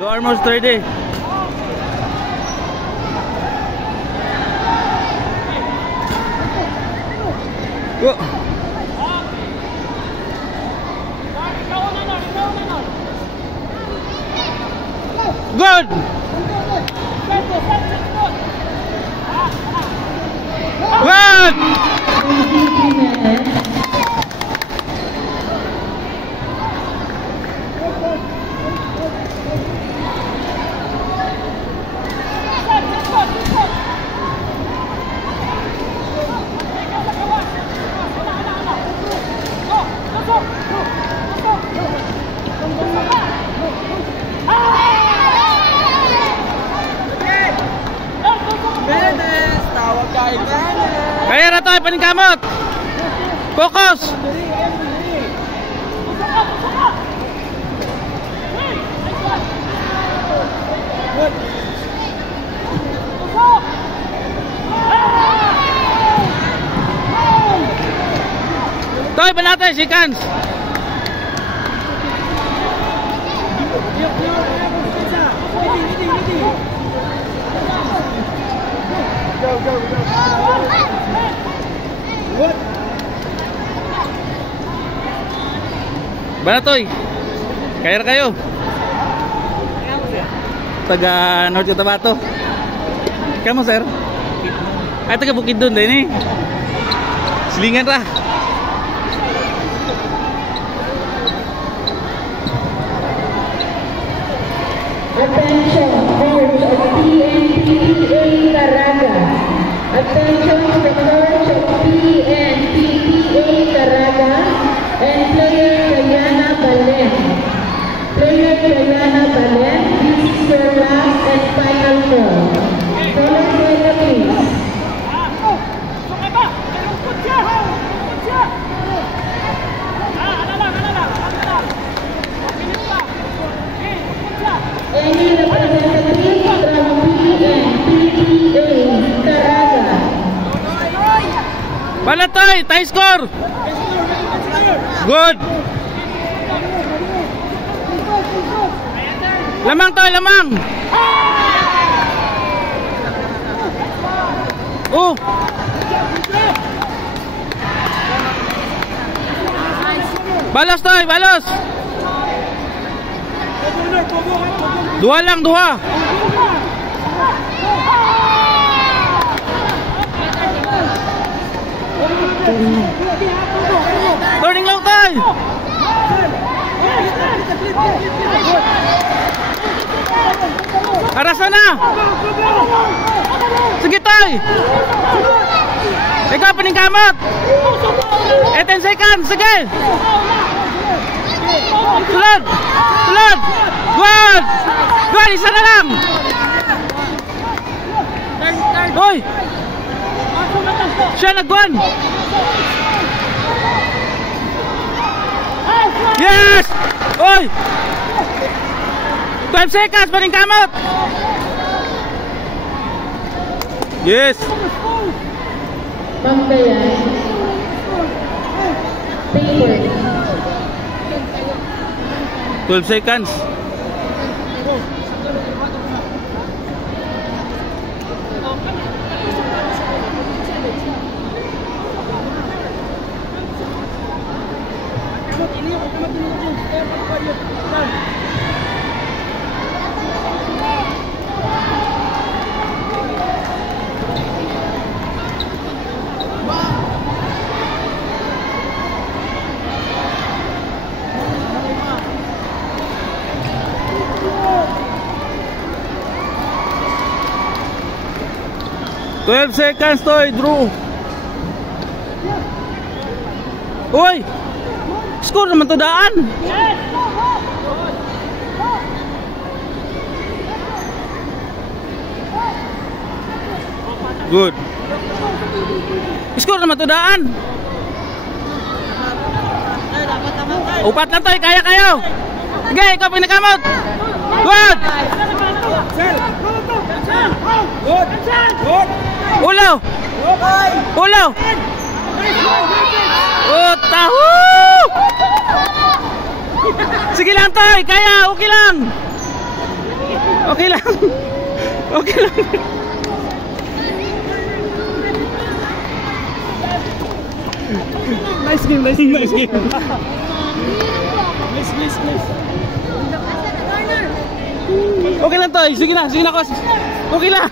Go almost 30. Go. Good. Good. Kaya na tayo, paningkamot. Focus. Toy, banatay, seconds. Go. Banatoy, kaya na kayo. Taga North Cotabato. Kamu sir? Ay, taga Bukidnon din eh. Silingan ra. Attention, coach of PNPPA Caraga. Attention, the coach of PNPPA Caraga and player Diana Balen. Player Diana Balen, this is your last and final call. Follow player, please. Any representative from PNPPA Caraga. Banatoy, tie score. Good. Lamang toy, lamang. Oh. Balos toy, balos. Dua lang, dua. Turning lang tayo. Arasa na. Sige tayo. Ikaw paningkamot. 10 seconds, sige. Tulad. Good. Isa na lang. Hoy. Siya nagwan. Yes. Hoy. 12 seconds paningkamot. Yes. Pambayan. Paper. 12 seconds. Twelve seconds toy, Drew. Uy! Score naman to daan. Good. Score naman to daan. Upat lang toy, kaya kayo. Sige, ikaw pinakamot. Good. Ulo. Ulo. Oh, tahu. Sige lang toy, kaya, okay lang. Okay lang. Okay lang. Nice game, nice game. Nice game. Nice. Okay lang, Toy. Sige na, coach. Okay lang.